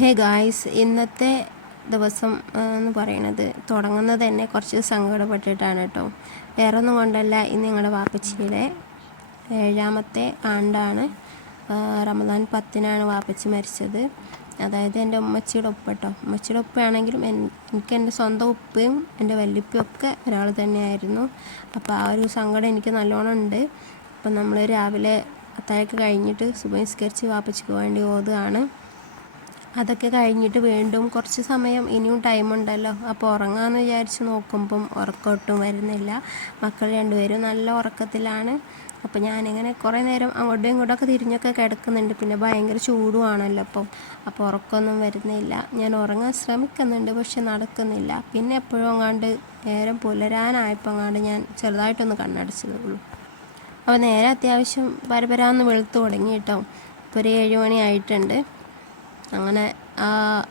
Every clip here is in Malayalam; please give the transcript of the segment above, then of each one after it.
ഹേ ഗായ്സ് ഇന്നത്തെ ദിവസം എന്ന് പറയുന്നത് തുടങ്ങുന്നത് തന്നെ കുറച്ച് സങ്കടപ്പെട്ടിട്ടാണ് കേട്ടോ. വേറെ ഒന്നും കൊണ്ടല്ല ഇന്ന് ഞങ്ങളുടെ വാപ്പച്ചിയുടെ ഏഴാമത്തെ ആണ്ടാണ്. റമദാൻ പത്തിനാണ് വാപ്പച്ചി മരിച്ചത്. അതായത് എന്റെ ഉമ്മച്ചിയുടെ ഉപ്പ കേട്ടോ. ഉമ്മച്ചിയുടെ ഉപ്പയാണെങ്കിലും എനിക്ക് എന്റെ സ്വന്തം ഉപ്പയും എന്റെ വല്യപ്പയും ഒക്കെ ഒരാൾ തന്നെയായിരുന്നു. അപ്പോൾ ആ ഒരു സങ്കടം എനിക്ക് നല്ലോണം ഉണ്ട്. അപ്പം നമ്മൾ രാവിലെ അത്താഴൊക്കെ കഴിഞ്ഞിട്ട് സുബഹിസ്കരിച്ച് വാപ്പച്ചിക്ക് വേണ്ടി ഓതുകയാണ്. അതൊക്കെ കഴിഞ്ഞിട്ട് വീണ്ടും കുറച്ച് സമയം ഇനിയും ടൈമുണ്ടല്ലോ അപ്പോൾ ഉറങ്ങാമെന്ന് വിചാരിച്ച് നോക്കുമ്പം ഉറക്കമൊട്ടും വരുന്നില്ല. മക്കൾ രണ്ടുപേരും നല്ല ഉറക്കത്തിലാണ്. അപ്പോൾ ഞാനിങ്ങനെ കുറേ നേരം അങ്ങോട്ടും ഇങ്ങോട്ടൊക്കെ തിരിഞ്ഞൊക്കെ കിടക്കുന്നുണ്ട്. പിന്നെ ഭയങ്കര ചൂടുവാണല്ലോ അപ്പം. അപ്പോൾ ഉറക്കമൊന്നും വരുന്നില്ല. ഞാൻ ഉറങ്ങാൻ ശ്രമിക്കുന്നുണ്ട് പക്ഷെ നടക്കുന്നില്ല. പിന്നെ എപ്പോഴും അങ്ങാണ്ട് നേരം പുലരാനായപ്പോൾ അങ്ങാണ്ട് ഞാൻ ചെറുതായിട്ടൊന്ന് കണ്ണടച്ചതേ ഉള്ളൂ. അപ്പോൾ നേരെ അത്യാവശ്യം പരപരാന്ന് വെളുത്ത് തുടങ്ങി കേട്ടോ. ഇപ്പോൾ ഒരു ഏഴ് മണി ആയിട്ടുണ്ട്. അങ്ങനെ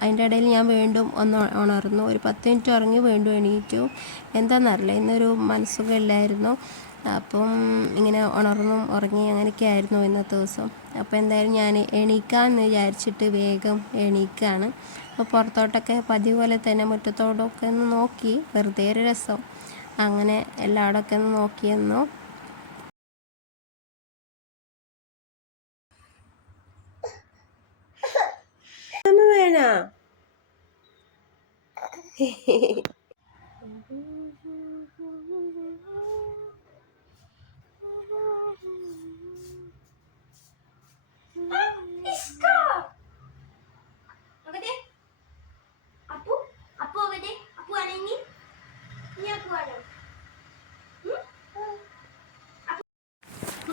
അതിന്റെ ഇടയിൽ ഞാൻ വീണ്ടും ഒന്ന് ഉണർന്നു. ഒരു പത്ത് മിനിറ്റ് ഉറങ്ങി വീണ്ടും എണീറ്റു. എന്താണെന്നറിയില്ല ഇന്നൊരു മനസ്സുഖമില്ലായിരുന്നു. അപ്പം ഇങ്ങനെ ഉണർന്നും ഉറങ്ങി അങ്ങനെയൊക്കെ ആയിരുന്നു ഇന്നത്തെ ദിവസം. അപ്പോൾ എന്തായാലും ഞാൻ എണീക്കാമെന്ന് വിചാരിച്ചിട്ട് വേഗം എണീക്കുകയാണ് അപ്പോൾ പുറത്തോട്ടൊക്കെ പതിവ് പോലെ തന്നെ മുറ്റത്തോടൊക്കെ ഒന്ന് നോക്കി വെറുതെ ഒരു രസം. അങ്ങനെ എല്ലായിടമൊക്കെ ഒന്ന് നോക്കിയെന്നു.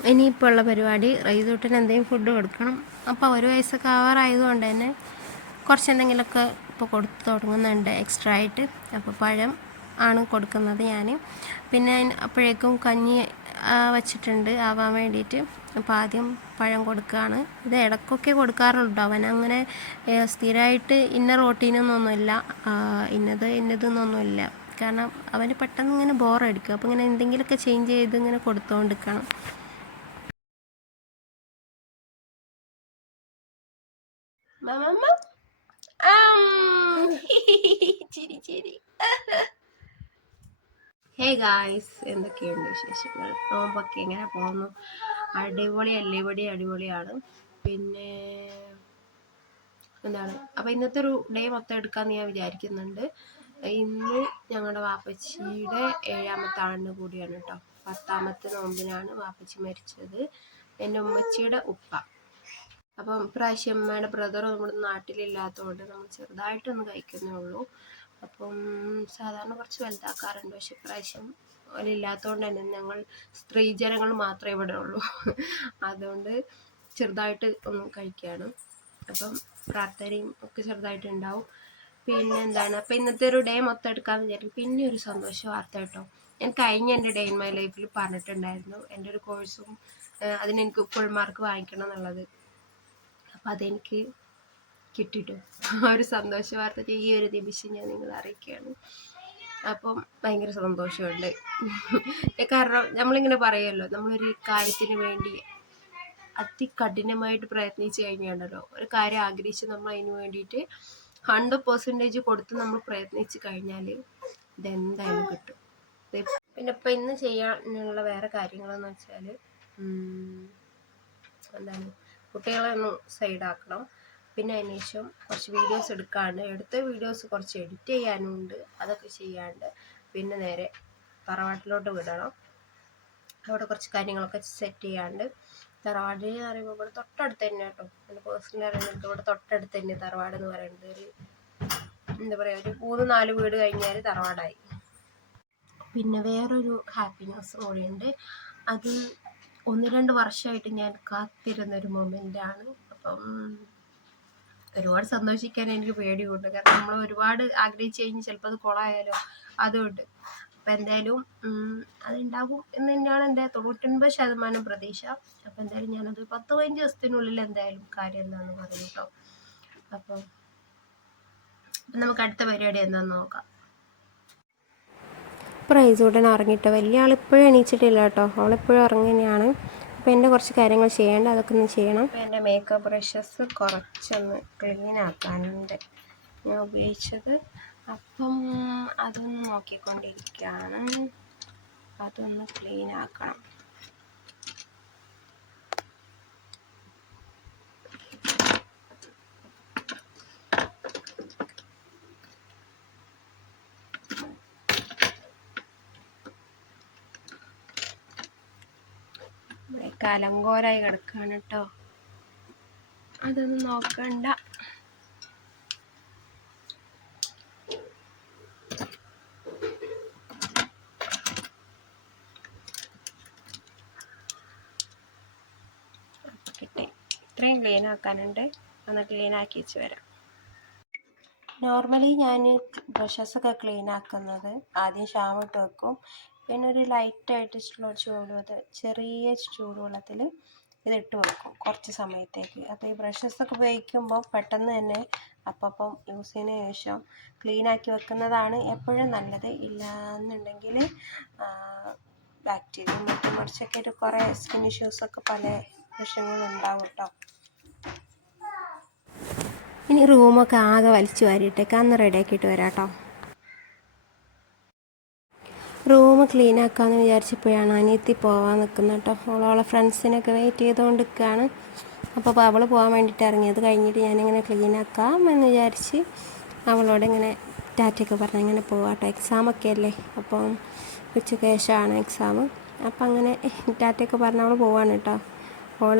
ഇനിയിപ്പോൾ ഉള്ള പരിപാടി റൈസൂട്ടിന് എന്തെങ്കിലും ഫുഡ് കൊടുക്കണം. അപ്പോൾ ഒരു വയസ്സൊക്കെ ആവാറായതുകൊണ്ട് തന്നെ കുറച്ച് എന്തെങ്കിലുമൊക്കെ ഇപ്പോൾ കൊടുത്തു തുടങ്ങുന്നുണ്ട്. എക്സ്ട്രാ ആയിട്ട്. അപ്പോൾ പഴം ആണ് കൊടുക്കുന്നത് ഞാൻ. പിന്നെ അപ്പോഴേക്കും കഞ്ഞി വച്ചിട്ടുണ്ട്. ആവാൻ വേണ്ടിയിട്ട്. അപ്പോൾ ആദ്യം പഴം കൊടുക്കുകയാണ്. ഇത് ഇടയ്ക്കൊക്കെ കൊടുക്കാറുള്ളൂ അവൻ അങ്ങനെ സ്ഥിരമായിട്ട് ഇന്ന റോട്ടീനൊന്നൊന്നുമില്ല. ആ, ഇന്നത് ഇന്നതെന്നൊന്നുമില്ല. കാരണം അവന് പെട്ടെന്ന് ഇങ്ങനെ ബോറടിക്കും അപ്പോൾ ഇങ്ങനെ എന്തെങ്കിലുമൊക്കെ ചേഞ്ച് ചെയ്ത് ഇങ്ങനെ കൊടുത്തുകൊണ്ടിരിക്കണം ചിരി ചിരി ഹേ ഗായ്സ് എന്തൊക്കെയുണ്ട് വിശേഷങ്ങൾ? നോമ്പൊക്കെ എങ്ങനെ പോകുന്നു? അടിപൊളി അല്ലേപടി അടിപൊളിയാണ്. പിന്നെ എന്താണ്? അപ്പം ഇന്നത്തെ ഒരു ഡേ മൊത്തം എടുക്കാമെന്ന് ഞാൻ വിചാരിക്കുന്നുണ്ട്. ഇന്ന് ഞങ്ങളുടെ വാപ്പച്ചിയുടെ ഏഴാമത്തെ ആണ്ട് കൂടിയാണ് കേട്ടോ പത്താമത്തെ നോമ്പിനാണ് വാപ്പച്ചി മരിച്ചത്. എന്റെ ഉമ്മച്ചിയുടെ ഉപ്പ. അപ്പം ഇപ്രാവശ്യം അമ്മയുടെ ബ്രദർ നമ്മുടെ നാട്ടിലില്ലാത്തതുകൊണ്ട് നമ്മൾ ചെറുതായിട്ടൊന്ന് കഴിക്കുന്നേ ഉള്ളൂ. അപ്പം സാധാരണ കുറച്ച് വലുതാക്കാറുണ്ട്. പക്ഷെ ഇപ്രാവശ്യം അവരില്ലാത്തതുകൊണ്ട് തന്നെ ഞങ്ങൾ സ്ത്രീ ജനങ്ങൾ മാത്രമേ ഇവിടെ ഉള്ളൂ. അതുകൊണ്ട് ചെറുതായിട്ട് ഒന്ന് കഴിക്കുകയാണ് അപ്പം പ്രാർത്ഥനയും ഒക്കെ ചെറുതായിട്ട് ഉണ്ടാവും. പിന്നെ എന്താണ്? അപ്പം ഇന്നത്തെ ഒരു ഡേ മൊത്തം എടുക്കാമെന്ന് വിചാരിക്കും പിന്നെ ഒരു സന്തോഷ വാർത്ത കേട്ടോ. ഞാൻ കഴിഞ്ഞ എന്റെ ഡേ ഇൻ മൈ ലൈഫിൽ പറഞ്ഞിട്ടുണ്ടായിരുന്നു. എന്റെ ഒരു കോഴ്സും അതിന് എനിക്ക് ഫുൾ മാർക്ക് വാങ്ങിക്കണം എന്നുള്ളത്. അപ്പം അതെനിക്ക് കിട്ടിയിട്ടു ആ ഒരു സന്തോഷ വാർത്ത ഈ ഒരു നിമിഷം ഞാൻ നിങ്ങളെ അറിയിക്കുകയാണ്. അപ്പം ഭയങ്കര സന്തോഷമുണ്ട്. കാരണം നമ്മളിങ്ങനെ പറയുമല്ലോ നമ്മളൊരു കാര്യത്തിന് വേണ്ടി അതികഠിനമായിട്ട് പ്രയത്നിച്ച് കഴിഞ്ഞാണല്ലോ ഒരു കാര്യം ആഗ്രഹിച്ച് നമ്മൾ അതിന് വേണ്ടിയിട്ട് ഹൺഡ്രഡ് പെർസെന്റേജ് കൊടുത്ത് നമ്മൾ പ്രയത്നിച്ച് കഴിഞ്ഞാൽ ഇതെന്തായാലും കിട്ടും. പിന്നെ ഇപ്പം ഇന്ന് ചെയ്യാനുള്ള വേറെ കാര്യങ്ങളെന്ന് വെച്ചാൽ എന്താണ് കുട്ടികളെ ഒന്ന് സൈഡാക്കണം പിന്നെ അതിന് ശേഷം കുറച്ച് വീഡിയോസ് എടുക്കാണ്ട് എടുത്ത വീഡിയോസ് കുറച്ച് എഡിറ്റ് ചെയ്യാനുണ്ട് അതൊക്കെ ചെയ്യാണ്ട് പിന്നെ നേരെ തറവാട്ടിലോട്ട് വിടണം. അവിടെ കുറച്ച് കാര്യങ്ങളൊക്കെ സെറ്റ് ചെയ്യാണ്ട്. തറവാട് എന്ന് പറയുമ്പോൾ ഇവിടെ തൊട്ടടുത്ത് തന്നെ കേട്ടോ. എന്റെ പേഴ്സണലി അറിയുന്നത് ഇവിടെ തൊട്ടടുത്ത് തന്നെ തറവാട് എന്ന് പറയുന്നത്. ഒരു എന്താ പറയുക ഒരു മൂന്ന് നാല് വീട് കഴിഞ്ഞാൽ തറവാടായി. പിന്നെ വേറൊരു ഹാപ്പിനെസ് കൂടിയുണ്ട് അത് ഒന്ന് രണ്ട് വർഷമായിട്ട് ഞാൻ കാത്തിരുന്ന കാത്തിരുന്നൊരു ആണ് അപ്പം ഒരുപാട് സന്തോഷിക്കാൻ എനിക്ക് പേടിയുണ്ട്. കാരണം നമ്മൾ ഒരുപാട് ആഗ്രഹിച്ചു കഴിഞ്ഞ് ചിലപ്പോൾ അത് കുളമായാലോ അതുകൊണ്ട് അപ്പം എന്തായാലും അതുണ്ടാകും എന്ന് തന്നെയാണ് എന്റെ തൊണ്ണൂറ്റൊൻപത് ശതമാനം പ്രതീക്ഷ. അപ്പം എന്തായാലും ഞാനത് പത്ത് പതിനഞ്ച് ദിവസത്തിനുള്ളിൽ എന്തായാലും കാര്യം എന്താണെന്ന് പറയും കേട്ടോ. അപ്പം നമുക്ക് അടുത്ത പരിപാടി എന്താണെന്ന് നോക്കാം. പ്രൈസ് ഉടനെ ഉറങ്ങിയിട്ട് വലിയ ആൾ ഇപ്പോഴും എണീച്ചിട്ടില്ല കേട്ടോ. അവളിപ്പോഴും ഉറങ്ങുകയാണ് അപ്പോൾ എന്റെ കുറച്ച് കാര്യങ്ങൾ ചെയ്യേണ്ട. അതൊക്കെ ഒന്ന് ചെയ്യണം. എന്റെ മേക്കപ്പ് ബ്രഷസ് കുറച്ചൊന്ന് ക്ലീൻ ആക്കാനുണ്ട്. ഞാൻ ഉപയോഗിച്ചത് അപ്പം അതൊന്ന് നോക്കിക്കൊണ്ടിരിക്കുകയാണ് അതൊന്ന് ക്ലീൻ ആക്കണം. ഇവിടെ കലങ്കോരായി കിടക്കാണ് കേട്ടോ അതൊന്നും നോക്കണ്ട. ഇത്രയും ക്ലീൻ ആക്കാനുണ്ട്. ഒന്ന് ക്ലീൻ ആക്കി വെച്ച് വരാം. നോർമലി ഞാൻ ബ്രഷസ് ഒക്കെ ക്ലീൻ ആക്കുന്നത്. ആദ്യം ഷാവ് ഇട്ട് വെക്കും. പിന്നെ ഒരു ചൂട് ചൂടുവെള്ളം ചെറിയ ചൂടുവെള്ളത്തിൽ ഇതിട്ട് വെക്കും കുറച്ച് സമയത്തേക്ക്. അപ്പോൾ ഈ ബ്രഷസൊക്കെ ഉപയോഗിക്കുമ്പോൾ പെട്ടെന്ന് തന്നെ അപ്പം യൂസ് ചെയ്യുന്ന ശേഷം ക്ലീനാക്കി വെക്കുന്നതാണ് എപ്പോഴും നല്ലത്. ഇല്ലാന്നുണ്ടെങ്കിൽ ബാക്ടീരിയ മറ്റും മറിച്ചൊക്കെ ഒരു കുറേ സ്കിൻ ഇഷ്യൂസൊക്കെ പല പ്രശ്നങ്ങളുണ്ടാവും കേട്ടോ ഇനി റൂമൊക്കെ ആകെ വലിച്ചു വാരിയിട്ടേക്കാന്ന് റെഡിയാക്കിയിട്ട് വരാം കേട്ടോ റൂം ക്ലീൻ ആക്കാമെന്ന് വിചാരിച്ചപ്പോഴാണ് അനിയത്തി പോകാൻ നിൽക്കുന്നത് കേട്ടോ അവളവളെ ഫ്രണ്ട്സിനൊക്കെ വെയിറ്റ് ചെയ്തുകൊണ്ട് നിൽക്കുകയാണ് അപ്പോൾ അവൾ പോകാൻ വേണ്ടിയിട്ട് ഇറങ്ങി ഇറങ്ങിയത് കഴിഞ്ഞിട്ട് ഞാനിങ്ങനെ ക്ലീൻ ആക്കാം എന്ന് വിചാരിച്ച് അവളോട് ഇങ്ങനെ ടാറ്റയൊക്കെ പറഞ്ഞ് ഇങ്ങനെ പോവാം കേട്ടോ എക്സാമൊക്കെ അല്ലേ? അപ്പം ഉച്ചയ്ക്ക് ശേഷമാണ് എക്സാം അപ്പം അങ്ങനെ ടാറ്റയൊക്കെ പറഞ്ഞ് അവൾ പോവാണ് കേട്ടോ അവൾ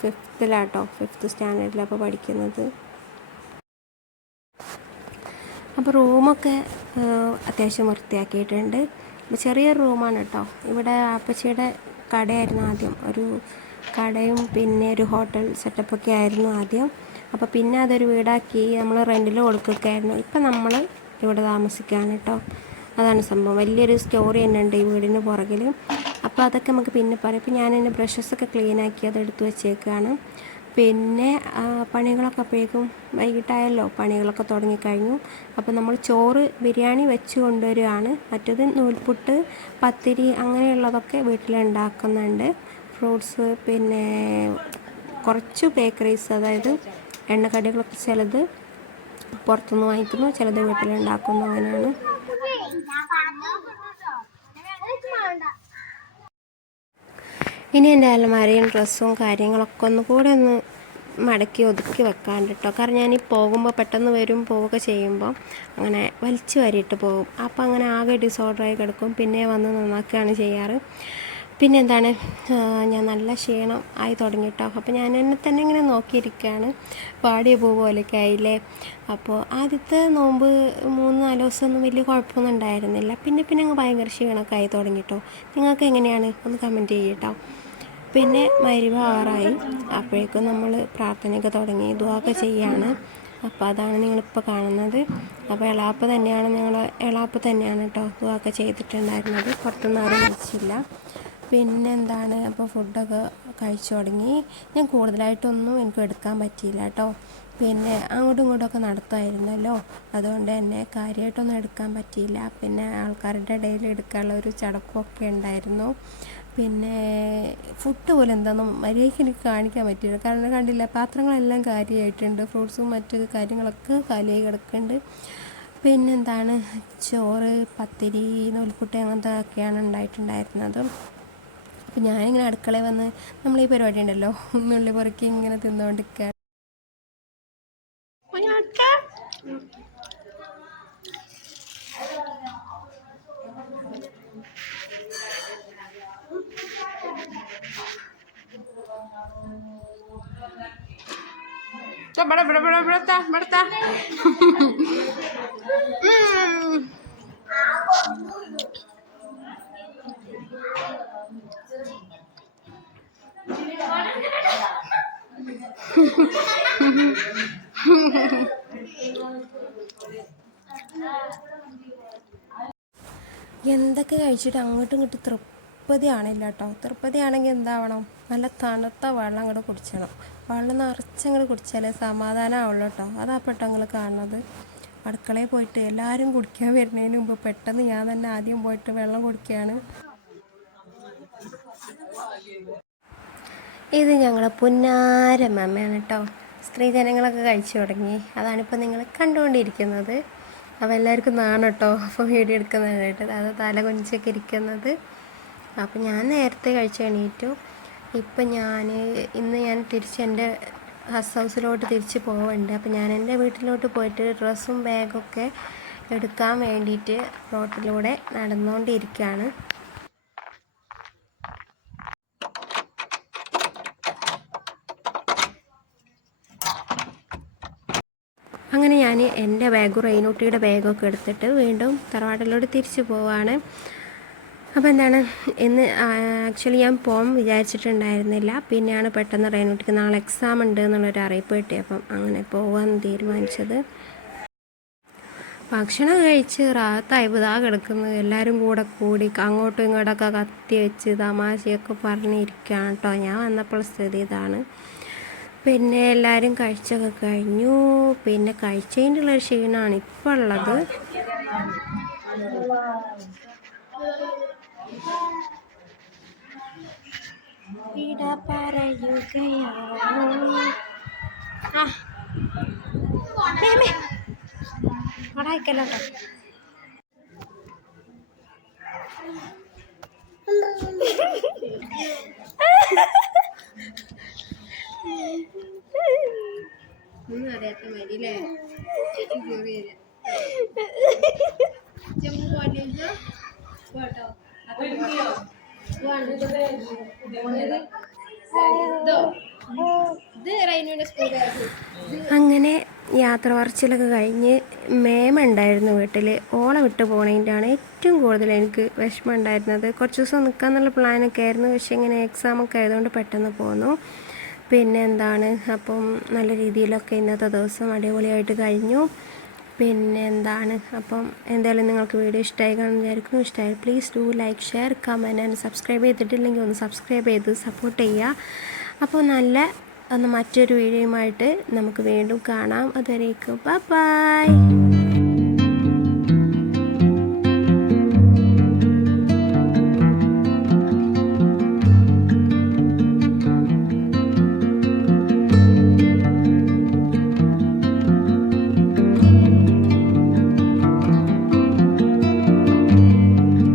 ഫിഫ്ത്തിലാട്ടോ ഫിഫ്ത്ത് സ്റ്റാൻഡേർഡിലാണ് അപ്പോൾ പഠിക്കുന്നത്. അപ്പോൾ റൂമൊക്കെ അത്യാവശ്യം വൃത്തിയാക്കിയിട്ടുണ്ട്. ചെറിയൊരു റൂമാണ് കേട്ടോ. ഇവിടെ ആപ്പച്ചിയുടെ കടയായിരുന്നു ആദ്യം. ഒരു കടയും പിന്നെ ഒരു ഹോട്ടൽ സെറ്റപ്പൊക്കെ ആയിരുന്നു ആദ്യം. അപ്പോൾ പിന്നെ അതൊരു വീടാക്കി നമ്മൾ റെന്റിൽ കൊടുക്കുകയായിരുന്നു. ഇപ്പം നമ്മൾ ഇവിടെ താമസിക്കുകയാണ് കേട്ടോ. അതാണ് സംഭവം. വലിയൊരു സ്റ്റോറി തന്നെ ഉണ്ട് ഈ വീടിന് പുറകിൽ അപ്പോൾ അതൊക്കെ നമുക്ക് പിന്നെ പറയാം. ഇപ്പം ഞാൻ ബ്രഷസ് ഒക്കെ ക്ലീൻ ആക്കി അത് എടുത്ത് വെച്ചേക്കാണ്. പിന്നെ പണികളൊക്കെ അപ്പോഴേക്കും വൈകിട്ടായല്ലോ പണികളൊക്കെ തുടങ്ങിക്കഴിഞ്ഞു. അപ്പോൾ നമ്മൾ ചോറ് ബിരിയാണി വെച്ച് കൊണ്ടുവരികയാണ്. മറ്റത് നൂൽപുട്ട് പത്തിരി അങ്ങനെയുള്ളതൊക്കെ വീട്ടിലുണ്ടാക്കുന്നുണ്ട്. ഫ്രൂട്ട്സ് പിന്നെ കുറച്ച് ബേക്കറീസ് അതായത് എണ്ണക്കടികളൊക്കെ ചിലത് പുറത്തുനിന്ന് വാങ്ങിക്കുന്നു ചിലത് വീട്ടിലുണ്ടാക്കുന്നു അങ്ങനെയാണ്. ഇനി എന്റെ അലമാരയും ഡ്രസ്സും കാര്യങ്ങളൊക്കെ ഒന്ന് കൂടെ ഒന്ന് മടക്കി ഒതുക്കി വെക്കാണ്ട് കേട്ടോ കാരണം ഞാൻ ഈ പോകുമ്പോൾ പെട്ടെന്ന് വരും പോവുക ചെയ്യുമ്പോൾ അങ്ങനെ വലിച്ചു വരിയിട്ട് പോകും. അപ്പോൾ അങ്ങനെ ആകെ ഡിസോർഡറായി കിടക്കും. പിന്നെ വന്ന് നന്നാക്കുകയാണ് ചെയ്യാറ്. പിന്നെ എന്താണ്? ഞാൻ നല്ല ക്ഷീണം ആയി തുടങ്ങിയിട്ടോ അപ്പോൾ ഞാൻ എന്നെ തന്നെ ഇങ്ങനെ നോക്കിയിരിക്കുകയാണ്. പാടിയ പൂ പോലെയൊക്കെ ആയില്ലേ? അപ്പോൾ ആദ്യത്തെ നോമ്പ് മൂന്ന് നാല് ദിവസമൊന്നും വലിയ കുഴപ്പമൊന്നും ഉണ്ടായിരുന്നില്ല. പിന്നെ പിന്നെ അങ്ങ് ഭയങ്കര ക്ഷീണമൊക്കെ ആയി തുടങ്ങിയിട്ടോ നിങ്ങൾക്ക് എങ്ങനെയാണ് ഒന്ന് കമന്റ് ചെയ്യട്ടോ പിന്നെ മരുവ ആറായി. അപ്പോഴേക്കും നമ്മൾ പ്രാർത്ഥനയൊക്കെ തുടങ്ങി ഇതുമൊക്കെ ചെയ്യാണ്. അപ്പോൾ അതാണ് നിങ്ങളിപ്പോൾ കാണുന്നത്. അപ്പോൾ എളാപ്പ് തന്നെയാണ് ഞങ്ങൾ എളാപ്പ് തന്നെയാണ് കേട്ടോ ഇതുമൊക്കെ ചെയ്തിട്ടുണ്ടായിരുന്നത്. പുറത്തുനിന്ന് ആരും വിളിച്ചില്ല. പിന്നെന്താണ്? അപ്പോൾ ഫുഡൊക്കെ കഴിച്ചു തുടങ്ങി. ഞാൻ കൂടുതലായിട്ടൊന്നും എനിക്ക് എടുക്കാൻ പറ്റിയില്ല കേട്ടോ പിന്നെ അങ്ങോട്ടും ഇങ്ങോട്ടൊക്കെ നടത്തുമായിരുന്നല്ലോ. അതുകൊണ്ട് തന്നെ കാര്യമായിട്ടൊന്നും എടുക്കാൻ പറ്റിയില്ല. പിന്നെ ആൾക്കാരുടെ ഇടയിൽ എടുക്കാനുള്ള ഒരു ചടക്കമൊക്കെ ഉണ്ടായിരുന്നു. പിന്നെ ഫുഡ് പോലെ എന്താണെന്നും മര്യാദയ്ക്ക് എനിക്ക് കാണിക്കാൻ പറ്റിയില്ല. കാരണം കണ്ടില്ല പാത്രങ്ങളെല്ലാം കാര്യമായിട്ടുണ്ട് ഫ്രൂട്ട്സും മറ്റു കാര്യങ്ങളൊക്കെ കാലിയായി കിടക്കുന്നുണ്ട്. പിന്നെന്താണ്? ചോറ് പത്തിരി നൂൽപുട്ട് അങ്ങനത്തെ ഒക്കെയാണ് ഉണ്ടായിട്ടുണ്ടായിരുന്നത്. അപ്പം ഞാനിങ്ങനെ അടുക്കളയിൽ വന്ന് നമ്മൾ ഈ പരിപാടി ഉണ്ടല്ലോ ഉള്ളി പൊറുക്കി ഇങ്ങനെ തിന്നുകൊണ്ടിരിക്കുക ഇവിടെ ഇവിടെ ഇവിടെ ഇവിടെത്താ ഇവിടെത്താ എന്തൊക്കെ കഴിച്ചിട്ട് അങ്ങോട്ടും ഇങ്ങോട്ടും തൃപ്തിയാണില്ല കേട്ടോ. തൃപ്തിയാണെങ്കിൽ എന്താവണം? നല്ല തണുത്ത വെള്ളം അങ്ങോട്ട് കുടിച്ചണം. വെള്ളം നിറച്ചങ്ങോട്ട് കുടിച്ചാലേ സമാധാനമാവുള്ളൂ കേട്ടോ. അതാ പെട്ടോ നിങ്ങൾ കാണുന്നത്? അടുക്കളയിൽ പോയിട്ട് എല്ലാവരും കുടിക്കാൻ വരുന്നതിന് മുമ്പ് പെട്ടെന്ന് ഞാൻ തന്നെ ആദ്യം പോയിട്ട് വെള്ളം കുടിക്കുകയാണ് ഇത് ഞങ്ങളെ പുന്നാരമ്മയാണ് കേട്ടോ. സ്ത്രീജനങ്ങളൊക്കെ കഴിച്ചു തുടങ്ങി. അതാണിപ്പോൾ നിങ്ങൾ കണ്ടുകൊണ്ടിരിക്കുന്നത് അപ്പോൾ എല്ലാവർക്കും നാണം കേട്ടോ അപ്പോൾ വീഡിയോ എടുക്കുന്നതായിട്ട്. അത് തല കൊഞ്ചൊക്കെ ഇരിക്കുന്നത്. അപ്പോൾ ഞാൻ നേരത്തെ കഴിച്ച് എണീറ്റു. ഇപ്പം ഞാൻ ഇന്ന് ഞാൻ തിരിച്ച് എന്റെ ഹസ് ഹൗസിലോട്ട് തിരിച്ച് പോവുന്നുണ്ട് അപ്പോൾ ഞാൻ എന്റെ വീട്ടിലോട്ട് പോയിട്ട് ഡ്രസ്സും ബാഗൊക്കെ എടുക്കാൻ വേണ്ടിയിട്ട് റോട്ടിലൂടെ നടന്നുകൊണ്ടിരിക്കുകയാണ് അങ്ങനെ ഞാൻ എന്റെ ബാഗും റെയിനൂട്ടിയുടെ ബാഗൊക്കെ എടുത്തിട്ട് വീണ്ടും തറവാട്ടിലോട്ട് തിരിച്ചു പോവാണ്. അപ്പോൾ എന്താണ്? ഇന്ന് ആക്ച്വലി ഞാൻ പോകാൻ വിചാരിച്ചിട്ടുണ്ടായിരുന്നില്ല. പിന്നെയാണ് പെട്ടെന്ന് റെയിനോട്ടിക്ക് നാളെ എക്സാം ഉണ്ട് എന്നുള്ളൊരു അറിയിപ്പ് കിട്ടി. അപ്പം അങ്ങനെ പോകാൻ തീരുമാനിച്ചത്. ഭക്ഷണം കഴിച്ച് റാത്തായി ഇതാ കിടക്കുന്നു. എല്ലാവരും കൂടെ കൂടി അങ്ങോട്ടും ഇങ്ങോട്ടൊക്കെ കത്തി വെച്ച് തമാശയൊക്കെ പറഞ്ഞിരിക്കുകയാണ് കേട്ടോ. ഞാൻ വന്നപ്പോൾ സ്ഥിതി ഇതാണ്. പിന്നെ എല്ലാവരും കഴിച്ചൊക്കെ കഴിഞ്ഞു. പിന്നെ കഴിച്ചതിന്റെ ഉള്ളൊരു ക്ഷീണമാണ് ഇപ്പോൾ ഉള്ളത്. വിട പറയുകയാണോ ആ അടായിക്കല്ലോ കേട്ടോ ഒന്നും അറിയാത്ത മതി അല്ലേ ചേച്ചി കയറി വരാം പോട്ടോ. അങ്ങനെ യാത്ര പറച്ചിലൊക്കെ കഴിഞ്ഞ് മേമ ഉണ്ടായിരുന്നു വീട്ടിൽ ഓളെ വിട്ട് പോണതിന്റെയാണ് ഏറ്റവും കൂടുതൽ എനിക്ക് വിഷമം ഉണ്ടായിരുന്നത്. കുറച്ച് ദിവസം നിൽക്കാന്നുള്ള പ്ലാനൊക്കെ ആയിരുന്നു. പക്ഷേ ഇങ്ങനെ എക്സാമൊക്കെ ആയതുകൊണ്ട് പെട്ടെന്ന് പോന്നു. പിന്നെ എന്താണ്? അപ്പം നല്ല രീതിയിലൊക്കെ ഇന്നത്തെ ദിവസം അടിപൊളിയായിട്ട് കഴിഞ്ഞു. പിന്നെ എന്താണ് അപ്പം എന്തായാലും നിങ്ങൾക്ക് വീഡിയോ ഇഷ്ടമായി കാണും വിചാരിക്കുന്നു. ഇഷ്ടമായി please do like share comment and subscribe ചെയ്തിട്ടില്ലെങ്കിൽ ഒന്ന് സബ്സ്ക്രൈബ് ചെയ്ത് സപ്പോർട്ട് ചെയ്യുക. അപ്പോൾ നല്ല ഒന്ന് മറ്റൊരു വീഡിയോയുമായിട്ട് നമുക്ക് വീണ്ടും കാണാം. അതുവരേക്കും ബൈ